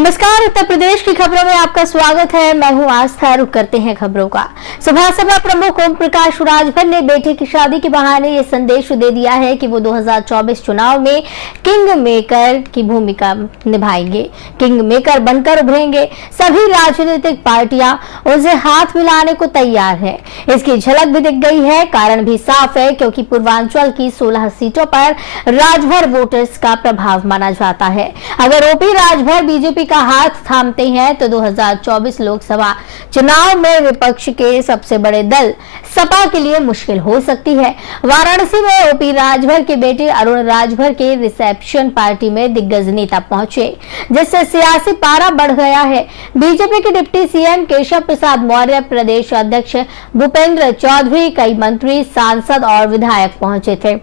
नमस्कार, उत्तर प्रदेश की खबरों में आपका स्वागत है। मैं हूं आस्था। रुक करते हैं खबरों का। सभा प्रमुख ओम प्रकाश राजभर ने बेटे की शादी के बहाने ये संदेश दे दिया है कि वो 2024 चुनाव में किंग मेकर की भूमिका निभाएंगे, किंग मेकर बनकर उभरेंगे। सभी राजनीतिक पार्टियां उनसे हाथ मिलाने को तैयार है। इसकी झलक भी दिख गई है। कारण भी साफ है, क्योंकि पूर्वांचल की 16 सीटों पर राजभर वोटर्स का प्रभाव माना जाता है। अगर ओपी राजभर बीजेपी का हाथ थामते हैं तो 2024 लोकसभा चुनाव में विपक्ष के सबसे बड़े दल सपा के लिए मुश्किल हो सकती है। वाराणसी में ओपी राजभर के बेटे अरुण राजभर के रिसेप्शन पार्टी में दिग्गज नेता पहुंचे, जिससे सियासी पारा बढ़ गया है। बीजेपी के डिप्टी सीएम केशव प्रसाद मौर्य, प्रदेश अध्यक्ष भूपेंद्र चौधरी, कई मंत्री, सांसद और विधायक पहुंचे थे।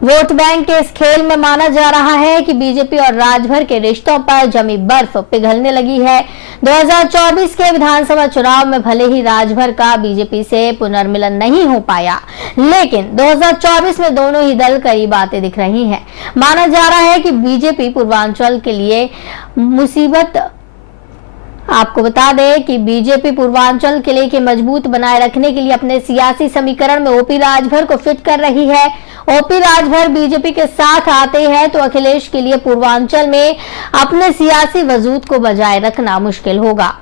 वोट बैंक के इस खेल में माना जा रहा है कि बीजेपी और राजभर के रिश्तों पर जमी बर्फ पिघलने लगी है। 2024 के विधानसभा चुनाव में भले ही राजभर का बीजेपी से पुनर्मिलन नहीं हो पाया, लेकिन 2024 में दोनों ही दल करीब आते दिख रही हैं। माना जा रहा है कि बीजेपी पूर्वांचल के लिए मुसीबत आपको बता दें कि बीजेपी पूर्वांचल किले के मजबूत बनाए रखने के लिए अपने सियासी समीकरण में ओपी राजभर को फिट कर रही है। ओपी राजभर बीजेपी के साथ आते हैं तो अखिलेश के लिए पूर्वांचल में अपने सियासी वजूद को बजाय रखना मुश्किल होगा।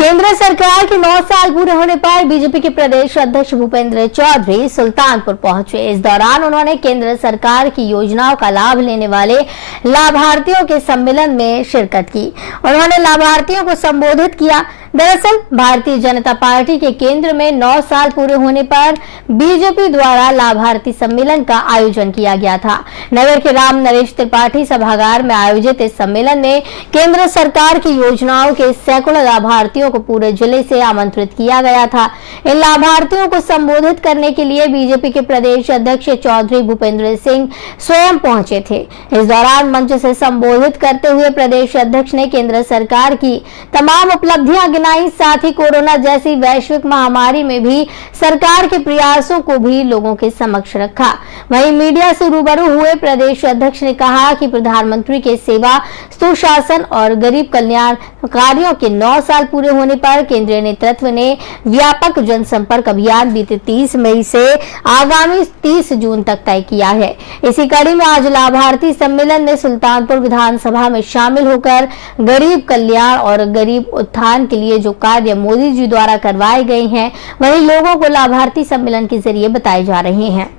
केंद्र सरकार के 9 साल पूरे होने पर बीजेपी के प्रदेश अध्यक्ष भूपेंद्र चौधरी सुल्तानपुर पहुंचे। इस दौरान उन्होंने केंद्र सरकार की योजनाओं का लाभ लेने वाले लाभार्थियों के सम्मेलन में शिरकत की। उन्होंने लाभार्थियों को संबोधित किया। दरअसल भारतीय जनता पार्टी के केंद्र में 9 साल पूरे होने पर बीजेपी द्वारा लाभार्थी सम्मेलन का आयोजन किया गया था। नगर के राम नरेश त्रिपाठी सभागार में आयोजित इस सम्मेलन में केंद्र सरकार की योजनाओं के सैकड़ों लाभार्थियों को पूरे जिले से आमंत्रित किया गया था। इन लाभार्थियों को संबोधित करने के लिए बीजेपी के प्रदेश अध्यक्ष चौधरी भूपेंद्र सिंह स्वयं पहुंचे थे। इस दौरान मंच से संबोधित करते हुए प्रदेश अध्यक्ष ने केंद्र सरकार की तमाम उपलब्धियां गिनाई, साथ ही कोरोना जैसी वैश्विक महामारी में भी सरकार के प्रयासों को भी लोगों के समक्ष रखा। वहीं मीडिया से रूबरू हुए प्रदेश अध्यक्ष ने कहा कि प्रधानमंत्री के सेवा, सुशासन और गरीब कल्याण कार्यों के 9 साल पूरे होने पर केंद्रीय नेतृत्व ने व्यापक जनसंपर्क अभियान बीते 30 मई से आगामी 30 जून तक तय किया है। इसी कड़ी में आज लाभार्थी सम्मेलन में सुल्तानपुर विधानसभा में शामिल होकर गरीब कल्याण और गरीब उत्थान के लिए जो कार्य मोदी जी द्वारा करवाए गए हैं, वही लोगों को लाभार्थी सम्मेलन के जरिए बताए जा रहे हैं।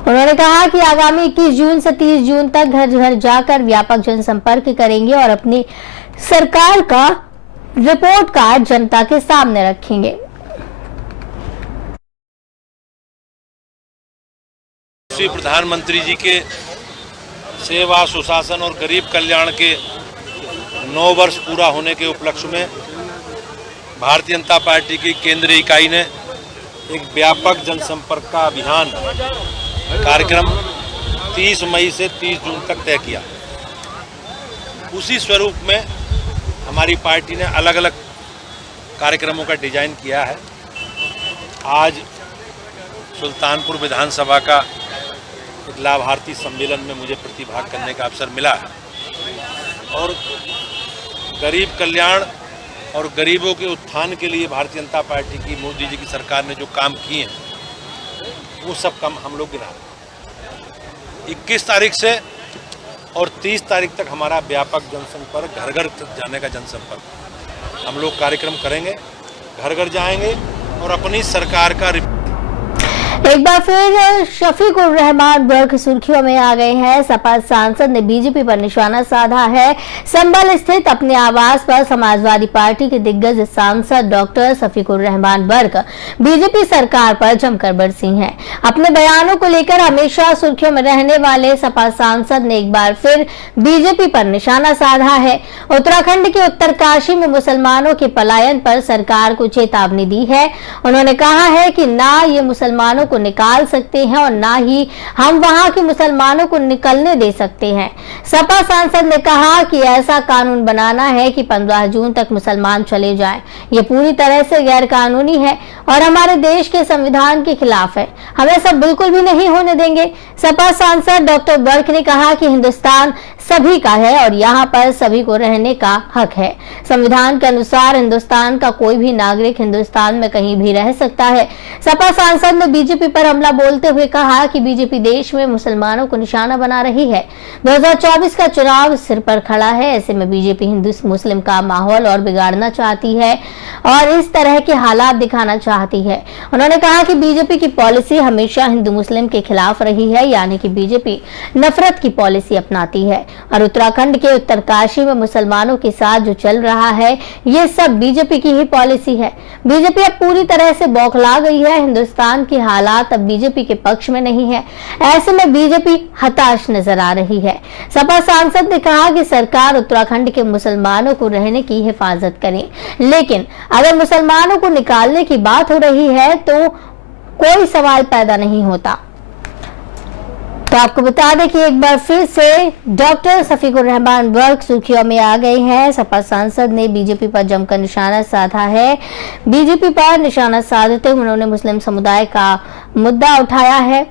उन्होंने कहा कि आगामी 21 जून से 30 जून तक घर घर जाकर व्यापक जनसंपर्क करेंगे और अपनी सरकार का रिपोर्ट कार्ड जनता के सामने रखेंगे। श्री प्रधानमंत्री जी के सेवा, सुशासन और गरीब कल्याण के 9 वर्ष पूरा होने के उपलक्ष्य में भारतीय जनता पार्टी की केंद्रीय इकाई ने एक व्यापक जनसंपर्क का अभियान कार्यक्रम 30 मई से 30 जून तक तय किया। उसी स्वरूप में हमारी पार्टी ने अलग अलग कार्यक्रमों का डिजाइन किया है। आज सुल्तानपुर विधानसभा का एक लाभार्थी सम्मेलन में मुझे प्रतिभाग करने का अवसर मिला है और गरीब कल्याण और गरीबों के उत्थान के लिए भारतीय जनता पार्टी की, मोदी जी की सरकार ने जो काम किए हैं वो सब काम हम लोग गिना रहे हैं। 21 तारीख से और 30 तारीख तक हमारा व्यापक जनसंपर्क, घर घर जाने का जनसंपर्क हम लोग कार्यक्रम करेंगे। घर घर जाएंगे और अपनी सरकार का एक बार फिर शफीकुर रहमान बर्क सुर्खियों में आ गए हैं। सपा सांसद ने बीजेपी पर निशाना साधा है। संभल स्थित अपने आवास पर समाजवादी पार्टी के दिग्गज सांसद डॉक्टर शफीकुर रहमान बर्क बीजेपी सरकार पर जमकर बरसी हैं। अपने बयानों को लेकर हमेशा सुर्खियों में रहने वाले सपा सांसद ने एक बार फिर बीजेपी पर निशाना साधा है। उत्तराखंड के उत्तरकाशी में मुसलमानों के पलायन पर सरकार को चेतावनी दी है। उन्होंने कहा है कि ना ये मुसलमानों को निकाल सकते हैं और ना ही हम वहां के मुसलमानों को निकलने दे सकते हैं। सपा सांसद ने कहा कि ऐसा कानून बनाना है कि 15 जून तक मुसलमान चले जाएं, ये पूरी तरह से गैर कानूनी है और हमारे देश के संविधान के खिलाफ है। हम ऐसा बिल्कुल भी नहीं होने देंगे। सपा सांसद डॉक्टर बर्क ने कहा कि हिंदुस्तान सभी का है और यहाँ पर सभी को रहने का हक है। संविधान के अनुसार हिंदुस्तान का कोई भी नागरिक हिंदुस्तान में कहीं भी रह सकता है। सपा सांसद ने बीजेपी पर हमला बोलते हुए कहा कि बीजेपी देश में मुसलमानों को निशाना बना रही है। 2024 का चुनाव सिर पर खड़ा है, ऐसे में बीजेपी हिंदू मुस्लिम का माहौल और बिगाड़ना चाहती है और इस तरह के हालात दिखाना चाहती है। उन्होंने कहा कि बीजेपी की पॉलिसी हमेशा हिंदू मुस्लिम के खिलाफ रही है, यानी कि बीजेपी नफरत की पॉलिसी अपनाती है और उत्तराखंड के उत्तरकाशी में मुसलमानों के साथ जो चल रहा है ये सब बीजेपी की ही पॉलिसी है। बीजेपी अब पूरी तरह से बौखला गई है। हिंदुस्तान के हालात अब बीजेपी के पक्ष में नहीं है, ऐसे में बीजेपी हताश नजर आ रही है। सपा सांसद ने कहा कि सरकार उत्तराखंड के मुसलमानों को रहने की हिफाजत करे, लेकिन अगर मुसलमानों को निकालने की बात हो रही है तो कोई सवाल पैदा नहीं होता। तो आपको बता दें कि एक बार फिर से डॉक्टर शफीकुर रहमान वर्क सुर्खियों में आ गए हैं। सपा सांसद ने बीजेपी पर जमकर निशाना साधा है। बीजेपी पर निशाना साधते हुए उन्होंने मुस्लिम समुदाय का मुद्दा उठाया है।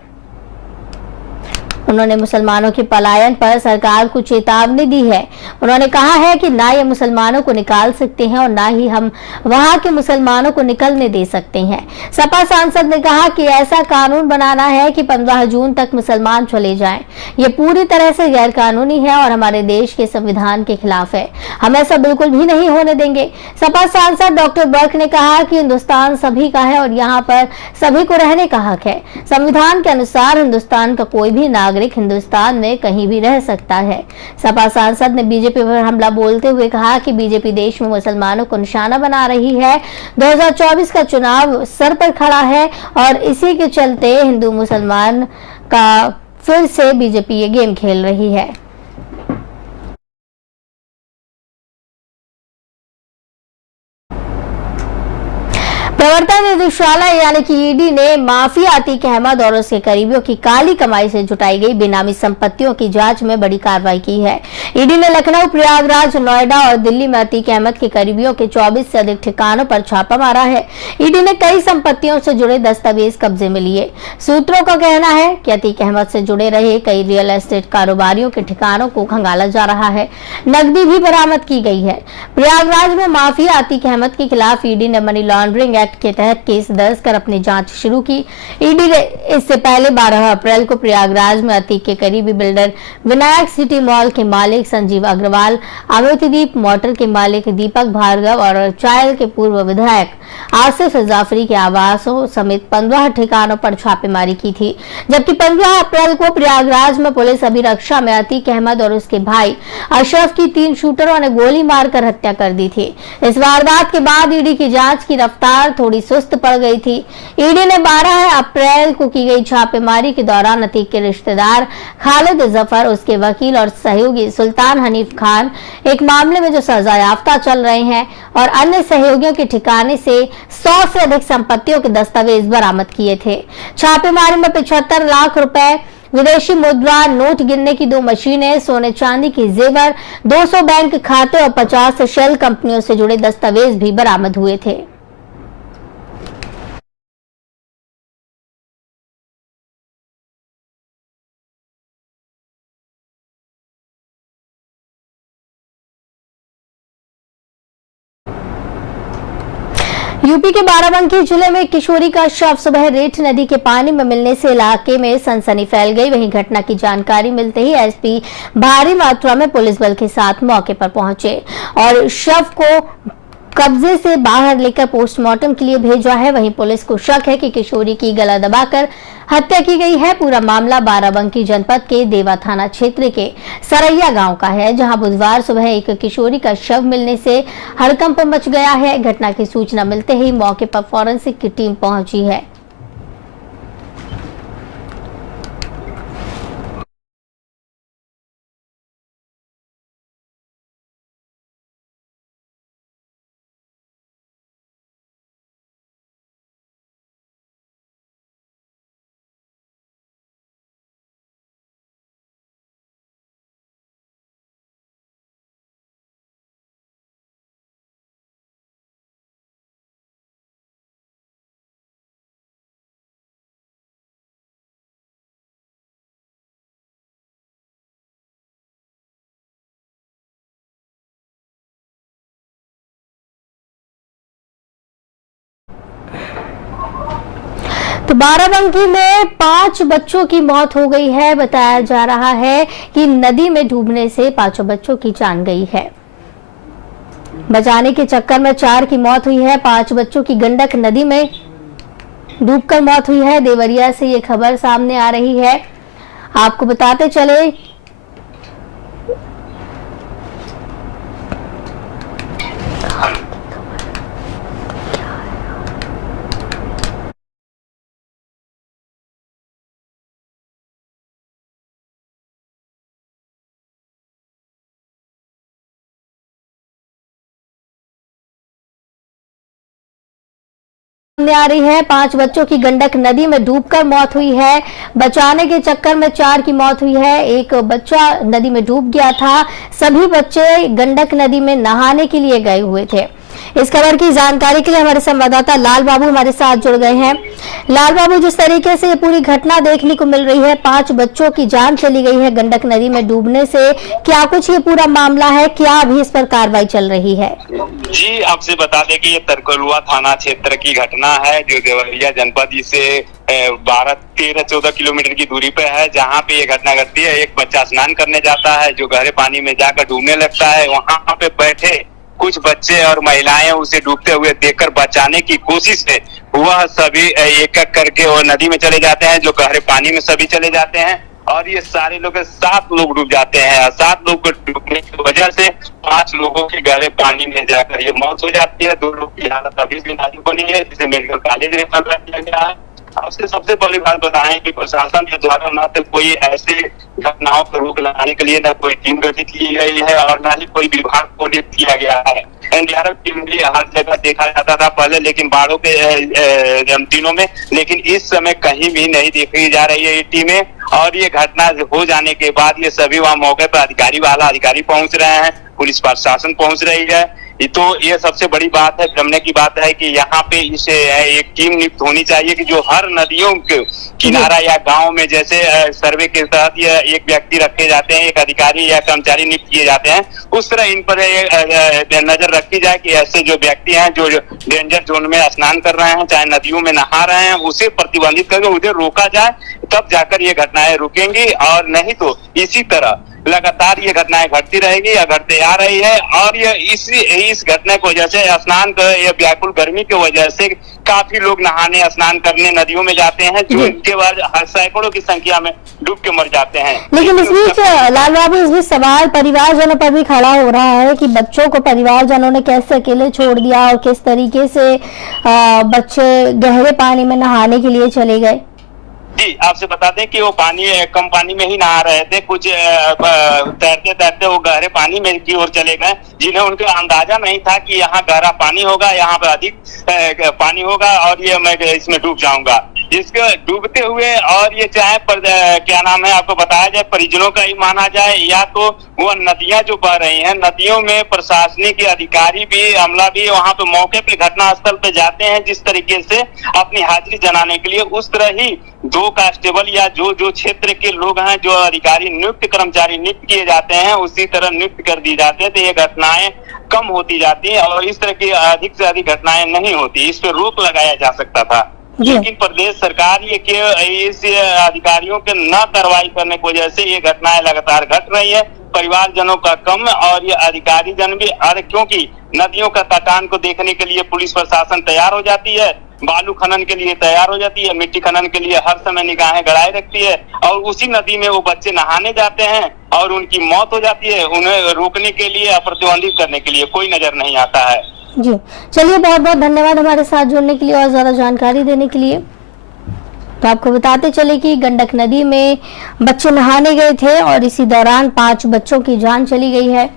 उन्होंने मुसलमानों के पलायन पर सरकार को चेतावनी दी है। उन्होंने कहा है कि ना ये मुसलमानों को निकाल सकते हैं और ना ही हम वहां के मुसलमानों को निकलने दे सकते हैं। सपा सांसद ने कहा कि ऐसा कानून बनाना है कि 15 जून तक मुसलमान चले जाएं। ये पूरी तरह से गैर कानूनी है और हमारे देश के संविधान के खिलाफ है। हम ऐसा बिल्कुल भी नहीं होने देंगे। सपा सांसद डॉक्टर बर्क ने कहा कि हिंदुस्तान सभी का है और यहाँ पर सभी को रहने का हक है। संविधान के अनुसार हिंदुस्तान का कोई भी नागरिक हिंदुस्तान में कहीं भी रह सकता है। सपा सांसद ने बीजेपी पर हमला बोलते हुए कहा कि बीजेपी देश में मुसलमानों को निशाना बना रही है। 2024 का चुनाव सर पर खड़ा है और इसी के चलते हिंदू मुसलमान का फिर से बीजेपी ये गेम खेल रही है। प्रवर्तन निदेशालय यानी कि ईडी ने माफिया अतीक अहमद और उसके करीबियों की काली कमाई से जुटाई गई बेनामी संपत्तियों की जांच में बड़ी कार्रवाई की है। ईडी ने लखनऊ, प्रयागराज, नोएडा और दिल्ली में अतीक अहमद के करीबियों के 24 से अधिक ठिकानों पर छापा मारा है। ईडी ने कई संपत्तियों से जुड़े दस्तावेज कब्जे में लिए। सूत्रों का कहना है कि अतीक अहमद से जुड़े रहे कई रियल एस्टेट कारोबारियों के ठिकानों को खंगाला जा रहा है। नकदी भी बरामद की गई है। प्रयागराज में माफिया अतीक अहमद के खिलाफ ईडी ने मनी लॉन्ड्रिंग एक्ट के तहत केस दर्ज कर अपनी जांच शुरू की। ईडी ने इससे पहले 12 अप्रैल को प्रयागराज में अतीक के करीबी बिल्डर विनायक सिटी मॉल के मालिक संजीव अग्रवाल, अमृतदीप मोटर के मालिक दीपक भार्गव और चायल के पूर्व विधायक आसिफ जाफरी के आवासों समेत 15 ठिकानों पर छापेमारी की थी। जबकि 15 अप्रैल को प्रयागराज में पुलिस अभिरक्षा में अतीक अहमद और उसके भाई अशरफ की 3 शूटरों ने गोली मारकर हत्या कर दी थी। इस वारदात के बाद ईडी की जांच की रफ्तार थोड़ी सुस्त पड़ गई थी। ईडी ने 12 अप्रैल को की गई छापेमारी के दौरान अतीक के रिश्तेदार खालिद जफर, उसके वकील और सहयोगी सुल्तान हनीफ खान एक मामले में जो सजायाफ्ता चल रहे हैं और अन्य सहयोगियों के ठिकाने से 100 से अधिक संपत्तियों के दस्तावेज बरामद किए थे। छापेमारी में 75 लाख रुपए, विदेशी मुद्रा, नोट गिनने की 2 मशीनें, सोने चांदी की जेवर, 200 बैंक खाते और 50 शेल कंपनियों से जुड़े दस्तावेज भी बरामद हुए थे। यूपी के बाराबंकी जिले में एक किशोरी का शव सुबह रेठ नदी के पानी में मिलने से इलाके में सनसनी फैल गई। वहीं घटना की जानकारी मिलते ही एसपी भारी मात्रा में पुलिस बल के साथ मौके पर पहुंचे और शव को कब्जे से बाहर लेकर पोस्टमार्टम के लिए भेजा है। वहीं पुलिस को शक है कि किशोरी की गला दबाकर हत्या की गई है। पूरा मामला बाराबंकी जनपद के देवा थाना क्षेत्र के सरैया गांव का है, जहां बुधवार सुबह एक किशोरी का शव मिलने से हड़कंप मच गया है। घटना की सूचना मिलते ही मौके पर फॉरेंसिक की टीम पहुंची है। तो बाराबंकी में 5 बच्चों की मौत हो गई है। बताया जा रहा है कि नदी में डूबने से 5 बच्चों की जान गई है। बचाने के चक्कर में 4 की मौत हुई है। 5 बच्चों की गंडक नदी में डूबकर मौत हुई है। देवरिया से ये खबर सामने आ रही है। आपको बताते चले सामने आ रही है। 5 बच्चों की गंडक नदी में डूबकर मौत हुई है। बचाने के चक्कर में 4 की मौत हुई है। एक बच्चा नदी में डूब गया था। सभी बच्चे गंडक नदी में नहाने के लिए गए हुए थे। इस खबर की जानकारी के लिए हमारे संवाददाता लाल बाबू हमारे साथ जुड़ गए हैं। लाल बाबू, जिस तरीके से ये पूरी घटना देखने को मिल रही है, 5 बच्चों की जान चली गई है गंडक नदी में डूबने से, क्या कुछ ये पूरा मामला है? क्या अभी इस पर कार्रवाई चल रही है? जी, आपसे बता दें कि ये तरकलुआ थाना क्षेत्र की घटना है, जो देवरिया जनपद से 12-13-14 किलोमीटर की दूरी पे है, जहाँ पे ये घटना घटती है। एक बच्चा स्नान करने जाता है, जो गहरे पानी में जाकर डूबने लगता है। वहाँ पे बैठे कुछ बच्चे और महिलाएं उसे डूबते हुए देखकर बचाने की कोशिश में वह सभी एक एक करके और नदी में चले जाते हैं, जो गहरे पानी में सभी चले जाते हैं। और ये सारे लोग 7 लोग डूब जाते हैं। 7 लोग को डूबने की वजह से 5 लोगों की गहरे पानी में जाकर ये मौत हो जाती है। 2 लोग की हालत अभी भी नाजुक बनी है, जिसे मेडिकल कॉलेज रेफर किया गया है। आपसे सबसे पहली बात बताएं कि प्रशासन के द्वारा न तो कोई ऐसी घटनाओं पर रोक लगाने के लिए न कोई टीम गठित की गई है और न ही कोई विभाग को नियुक्त किया गया है। एनडीआरएफ टीम भी हर जगह देखा जाता था पहले, लेकिन बाढ़ों के दिनों में, लेकिन इस समय कहीं भी नहीं देखी जा रही है ये टीमें। और ये घटना हो जाने के बाद ये सभी वहाँ मौके पर अधिकारी पहुंच रहे हैं, पुलिस प्रशासन पहुंच रही है। तो ये सबसे बड़ी बात है, जमने की बात है कि यहाँ पे इसे एक टीम नियुक्त होनी चाहिए कि जो हर नदियों के किनारा या गांव में जैसे सर्वे के तहत ये एक व्यक्ति रखे जाते हैं, एक अधिकारी या कर्मचारी नियुक्त किए जाते हैं, उस तरह इन पर नजर रखी जाए कि ऐसे जो व्यक्ति हैं जो डेंजर जोन में स्नान कर रहे हैं, चाहे नदियों में नहा रहे हैं, उसे प्रतिबंधित करके उन्हें रोका जाए, तब जाकर ये घटनाएं रुकेंगी। और नहीं तो इसी तरह लगातार ये घटनाएं घटती रहेगी या घटते आ रही है। और ये इस घटना की वजह से स्नान ये व्याकुल गर्मी की वजह से काफी लोग नहाने स्नान करने नदियों में जाते हैं, जो इनके बाद सैकड़ों की संख्या में डूब के मर जाते हैं। लेकिन इस बीच लाल बाबू, इस बीच सवाल परिवारजनों पर भी खड़ा हो रहा है कि बच्चों को परिवारजनों ने कैसे अकेले छोड़ दिया और किस तरीके से बच्चे गहरे पानी में नहाने के लिए चले गए। जी, आपसे बता दें कि वो कम पानी में ही नहा रहे थे। कुछ तैरते तैरते वो गहरे पानी में की ओर चले गए, जिन्हें उनका अंदाजा नहीं था कि यहाँ गहरा पानी होगा, यहाँ पे अधिक पानी होगा और ये मैं इसमें डूब जाऊंगा। जिसके डूबते हुए और ये चाहे क्या नाम है आपको बताया जाए, परिजनों का ही माना जाए या तो वो नदियां जो बह रही हैं, नदियों में प्रशासनिक अधिकारी भी अमला भी वहां पे मौके पे घटना स्थल पे जाते हैं जिस तरीके से अपनी हाजिरी जनाने के लिए, उस तरह ही 2 कांस्टेबल या जो क्षेत्र के लोग हैं, जो अधिकारी कर्मचारी नियुक्त किए जाते हैं, उसी तरह नियुक्त कर दी जाते हैं। तो ये घटनाएं कम होती जाती है और इस तरह की अधिक से अधिक घटनाएं नहीं होती। इस पर रोक लगाया जा सकता था, लेकिन प्रदेश सरकार इस अधिकारियों के न कार्रवाई करने की वजह से ये घटनाएं लगातार घट रही है। परिवारजनों का कम और ये अधिकारी जन भी, क्योंकि नदियों का तटान को देखने के लिए पुलिस प्रशासन तैयार हो जाती है, बालू खनन के लिए तैयार हो जाती है, मिट्टी खनन के लिए हर समय निगाहें गड़ाए रखती है, और उसी नदी में वो बच्चे नहाने जाते हैं और उनकी मौत हो जाती है। उन्हें रोकने के लिए, प्रतिबंधित करने के लिए कोई नजर नहीं आता है। जी, चलिए, बहुत बहुत धन्यवाद हमारे साथ जुड़ने के लिए और ज्यादा जानकारी देने के लिए। तो आपको बताते चले कि गंडक नदी में बच्चे नहाने गए थे और इसी दौरान 5 बच्चों की जान चली गई है।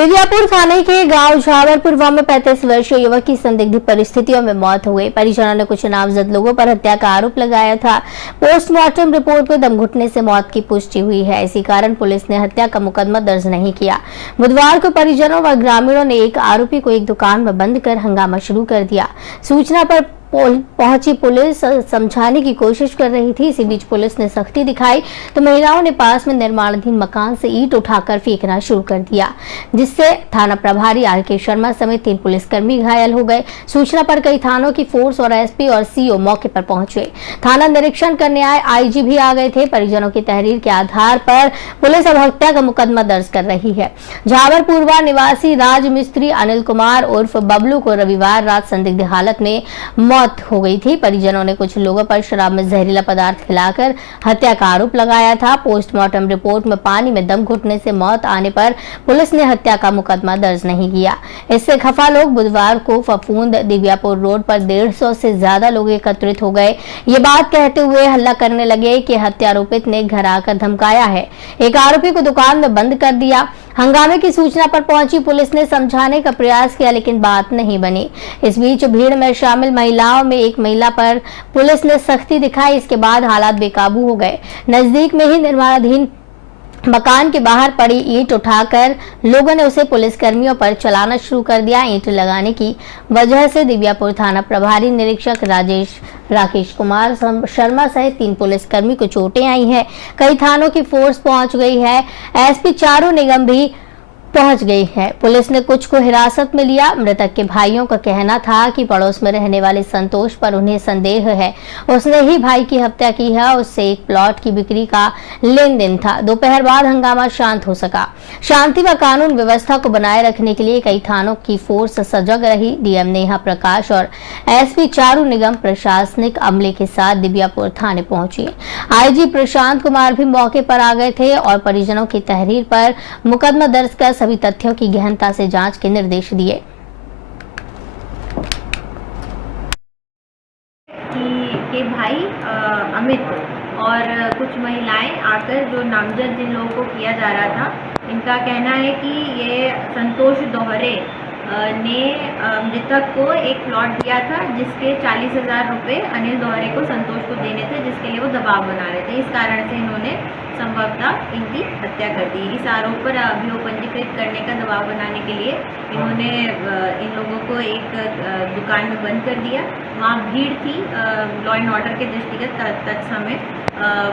दिव्यापुर थाने के गांव झावरपुरवा में 35 वर्षीय युवक की संदिग्ध परिस्थितियों में मौत हो गई। परिजनों ने कुछ नामजद लोगों पर हत्या का आरोप लगाया था। पोस्टमार्टम रिपोर्ट में दम घुटने से मौत की पुष्टि हुई है। इसी कारण पुलिस ने हत्या का मुकदमा दर्ज नहीं किया। बुधवार को परिजनों व ग्रामीणों ने एक आरोपी को एक दुकान में बंद कर हंगामा शुरू कर दिया। सूचना पर पहुंची पुलिस समझाने की कोशिश कर रही थी। इसी बीच पुलिस ने सख्ती दिखाई तो महिलाओं ने पास में निर्माणाधीन मकान से ईंट उठाकर फेंकना शुरू कर दिया, जिससे थाना प्रभारी आर.के. शर्मा समेत 3 पुलिसकर्मी घायल हो गए। सूचना पर कई थानों की फोर्स और एसपी और सीओ मौके पर पहुंचे। थाना निरीक्षण करने आए आईजी भी आ गए थे। परिजनों की तहरीर के आधार पर पुलिस अब हत्या का मुकदमा दर्ज कर रही है। झावरपुरवा निवासी राज मिस्त्री अनिल कुमार उर्फ बबलू को रविवार रात संदिग्ध हालत में मौत हो गई थी। परिजनों ने कुछ लोगों पर शराब में जहरीला पदार्थ खिलाकर हत्या का आरोप लगाया था। पोस्टमार्टम रिपोर्ट में पानी में दम घुटने से मौत आने पर पुलिस ने हत्या का मुकदमा दर्ज नहीं किया। इससे खफा लोग बुधवार को फफूंद दिव्यापुर रोड पर 150 से ज्यादा लोग एकत्रित हो गए। ये बात कहते हुए हल्ला करने लगे कि हत्यारोपित ने घर आकर धमकाया है। एक आरोपी को दुकान में बंद कर दिया। हंगामे की सूचना पर पहुंची पुलिस ने समझाने का प्रयास किया, लेकिन बात नहीं बनी। इस बीच भीड़ में शामिल महिलाओं में एक महिला पर पुलिस ने सख्ती दिखाई। इसके बाद हालात बेकाबू हो गए। नजदीक में ही निर्माणाधीन मकान के बाहर पड़ी ईंट उठाकर लोगों ने उसे पुलिसकर्मियों पर चलाना शुरू कर दिया। ईंट लगाने की वजह से दिव्यापुर थाना प्रभारी निरीक्षक राकेश कुमार शर्मा सहित 3 पुलिसकर्मी को चोटें आई हैं। कई थानों की फोर्स पहुंच गई है। एसपी चारू निगम भी पहुंच गई है। पुलिस ने कुछ को हिरासत में लिया। मृतक के भाइयों का कहना था कि पड़ोस में रहने वाले संतोष पर उन्हें संदेह है, उसने ही भाई की हत्या की है। उससे एक प्लॉट की बिक्री का लेन देन था। दोपहर बाद हंगामा शांत हो सका। शांति व कानून व्यवस्था को बनाए रखने के लिए कई थानों की फोर्स सजग रही। डीएम नेहा प्रकाश और एसपी चारू निगम प्रशासनिक अमले के साथ दिव्यापुर थाने पहुंची। आईजी प्रशांत कुमार भी मौके पर आ गए थे और परिजनों की तहरीर पर मुकदमा दर्ज कर सभी तथ्यों की गहनता से जांच के निर्देश दिए। के भाई अमित और कुछ महिलाएं आकर जो नामजद जिन लोगों को किया जा रहा था, इनका कहना है कि ये संतोष दोहरे ने मृतक को एक प्लॉट दिया था, जिसके 40,000 रुपये अनिल दोहरे को संतोष को देने थे, जिसके लिए वो दबाव बना रहे थे। इस कारण से इन्होंने संभवतः इनकी हत्या कर दी। इस आरोप पर अभियोग पंजीकृत करने का दबाव बनाने के लिए इन्होंने इन लोगों को एक दुकान में बंद कर दिया। वहाँ भीड़ थी। लॉ एंड ऑर्डर के दृष्टिगत तत्समय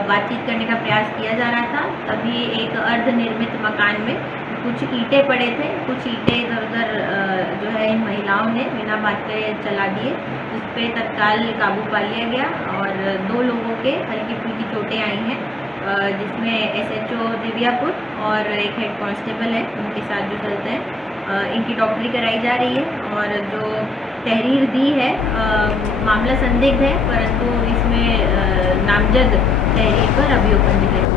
बातचीत करने का प्रयास किया जा रहा था। तभी एक अर्धनिर्मित मकान में कुछ ईंटें पड़े थे। कुछ ईंटें इधर उधर जो है इन महिलाओं ने बिना बात के चला दिए, जिस पे तत्काल काबू पा लिया गया और 2 लोगों के हल्की फुल्की चोटें आई हैं, जिसमें SHO दिव्यापुर और एक हेड कांस्टेबल है, उनके साथ जो चलते हैं। इनकी डॉक्टरी कराई जा रही है और जो तहरीर दी है मामला संदिग्ध है, परंतु इसमें नामजद तहरीर पर अभियोग पंजीकृत।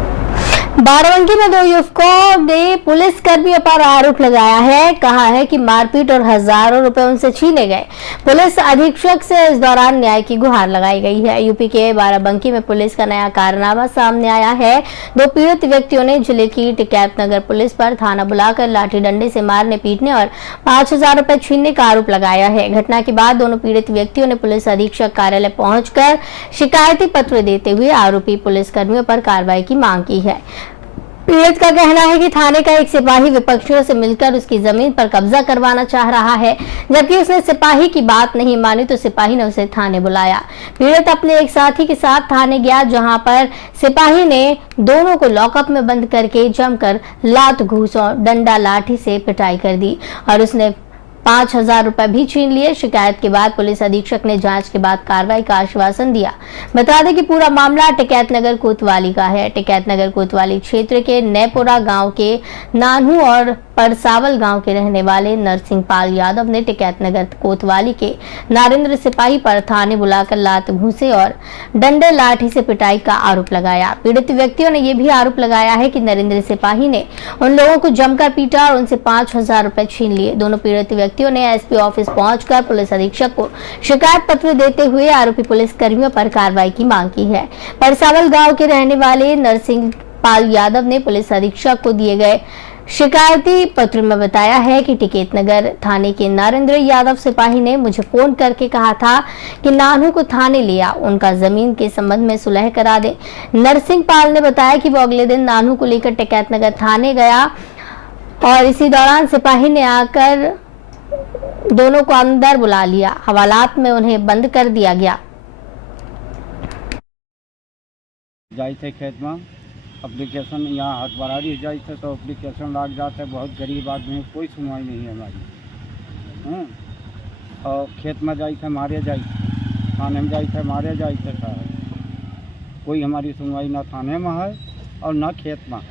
बाराबंकी में 2 युवकों ने पुलिस कर्मियों पर आरोप लगाया है। कहा है कि मारपीट और हजारों रुपए उनसे छीने गए। पुलिस अधीक्षक से इस दौरान न्याय की गुहार लगाई गई है। यूपी के बाराबंकी में पुलिस का नया कारनामा सामने आया है। 2 पीड़ित व्यक्तियों ने जिले की टिकैतनगर पुलिस पर थाना बुलाकर लाठी डंडे से मारने पीटने और 5,000 रुपए छीनने का आरोप लगाया है। घटना के बाद दोनों पीड़ित व्यक्तियों ने पुलिस अधीक्षक कार्यालय पहुंचकर शिकायती पत्र देते हुए आरोपी पुलिसकर्मियों पर कार्रवाई की मांग की है। पीड़ित का कहना है कि थाने का एक सिपाही विपक्षियों से मिलकर उसकी जमीन पर कब्जा करवाना चाह रहा है, जबकि उसने सिपाही की बात नहीं मानी तो सिपाही ने उसे थाने बुलाया। पीड़ित अपने एक साथी के साथ थाने गया, जहां पर सिपाही ने दोनों को लॉकअप में बंद करके जमकर लात घूस और डंडा लाठी से पिटाई कर दी और उसने 5,000 रुपए भी छीन लिए। शिकायत के बाद पुलिस अधीक्षक ने जांच के बाद कार्रवाई का आश्वासन दिया। बता दें कि पूरा मामला टिकैतनगर कोतवाली का है। टिकैतनगर कोतवाली क्षेत्र के नैपुरा गांव के नानू और परसावल गांव के रहने वाले नरसिंह पाल यादव ने टिकैतनगर कोतवाली के नरेंद्र सिपाही पर थाने बुलाकर लात घूसे और डंडे लाठी से पिटाई का आरोप लगाया। पीड़ित व्यक्तियों ने यह भी आरोप लगाया है कि नरेंद्र सिपाही ने उन लोगों को जमकर पीटा और उनसे 5,000 रुपए छीन लिए। दोनों पीड़ित व्यक्तियों ने एसपी ऑफिस पहुंचकर पुलिस अधीक्षक को शिकायत पत्र देते हुए आरोपी पुलिस कर्मियों पर कार्रवाई की मांग की है। परसावल गांव के रहने वाले नरसिंह पाल यादव ने पुलिस अधीक्षक को दिए गए शिकायती पत्र में बताया है कि टिकैत नगर थाने के नरेंद्र यादव सिपाही ने मुझे फोन करके कहा था कि नानू को थाने लिया, उनका जमीन के संबंध में सुलह करा दे। नरसिंह पाल ने बताया कि वो अगले दिन नानू को लेकर टिकैत नगर थाने गया और इसी दौरान सिपाही ने आकर दोनों को अंदर बुला लिया। हवालात में उन्हें बंद कर दिया गया। जाए थे खेत में एप्लीकेशन, यहाँ हटबरारी जाए थे तो एप्लीकेशन लाग जाते, बहुत गरीब आदमी, कोई सुनवाई नहीं है हमारी। और खेत में जाए थे मारे जाए, थाने में जाए थे मारे जाए थे साहब, कोई हमारी सुनवाई ना थाने में है और ना खेत में है।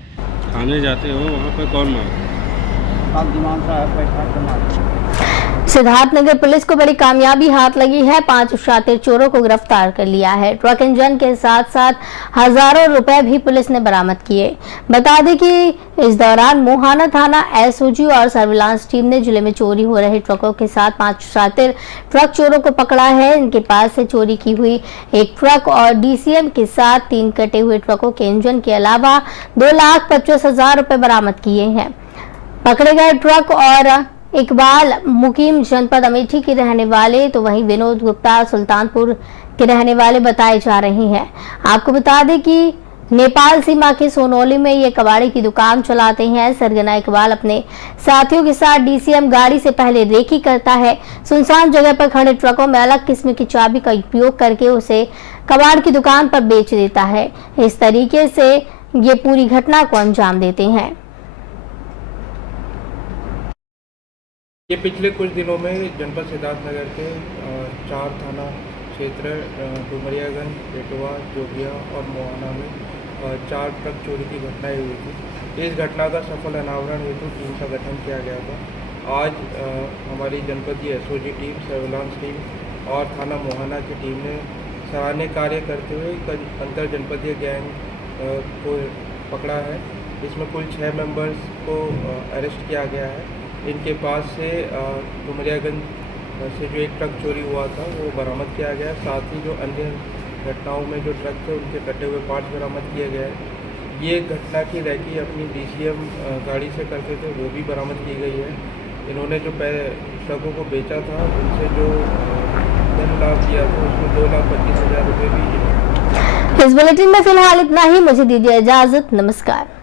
थाने जाते हो वहाँ पे कौन मारे? कल दिमाग साहब पैसा कमा। सिद्धार्थनगर पुलिस को बड़ी कामयाबी हाथ लगी है, 5 शातिर चोरों को गिरफ्तार कर लिया है। ट्रक इंजन के साथ साथ हजारों रुपए भी पुलिस ने बरामद किए। बता दें कि इस दौरान मोहाना थाना एसओजी और सर्विलांस टीम ने जिले में चोरी हो रहे ट्रकों के साथ 5 शातिर ट्रक चोरों को पकड़ा है। इनके पास से चोरी की हुई एक ट्रक और डीसीएम के साथ 3 कटे हुए ट्रकों के इंजन के अलावा 2,25,000 रुपए बरामद किए हैं। पकड़े गए ट्रक और इकबाल मुकीम जनपद अमेठी के रहने वाले, तो वहीं विनोद गुप्ता सुल्तानपुर के रहने वाले बताए जा रहे हैं। आपको बता दें कि नेपाल सीमा के सोनौली में ये कबाड़ी की दुकान चलाते हैं। सरगना इकबाल अपने साथियों के साथ डीसीएम गाड़ी से पहले रेकी करता है। सुनसान जगह पर खड़े ट्रकों में अलग किस्म की चाबी का उपयोग करके उसे कबाड़ की दुकान पर बेच देता है। इस तरीके से ये पूरी घटना को अंजाम देते हैं। ये पिछले कुछ दिनों में जनपद सिद्धार्थनगर के 4 थाना क्षेत्र डुमरियागंज, बेटवा, जोगिया और मोहाना में 4 ट्रक चोरी की घटनाएं हुई थी। इस घटना का सफल अनावरण हेतु टीम का गठन किया गया था। आज हमारी जनपदीय एसओजी टीम, सर्विलांस टीम और थाना मोहाना की टीम ने सराहनीय कार्य करते हुए अंतर जनपदीय गैंग को पकड़ा है। इसमें कुल 6 मेंबर्स को अरेस्ट किया गया है। इनके पास से डुमरियागंज से जो एक ट्रक चोरी हुआ था वो बरामद किया गया। साथ ही जो अन्य घटनाओं में जो ट्रक थे उनके कटे हुए पार्ट्स बरामद किए गए हैं। ये घटना की रैकी अपनी डीसीएम गाड़ी से करते थे, वो भी बरामद की गई है। इन्होंने जो ट्रकों को बेचा था उनसे जो धन लाभ दिया था उसमें 2,25,000 रुपये भी। इस बुलेटिन में फिलहाल इतना ही। मुझे दीजिए इजाजत। नमस्कार।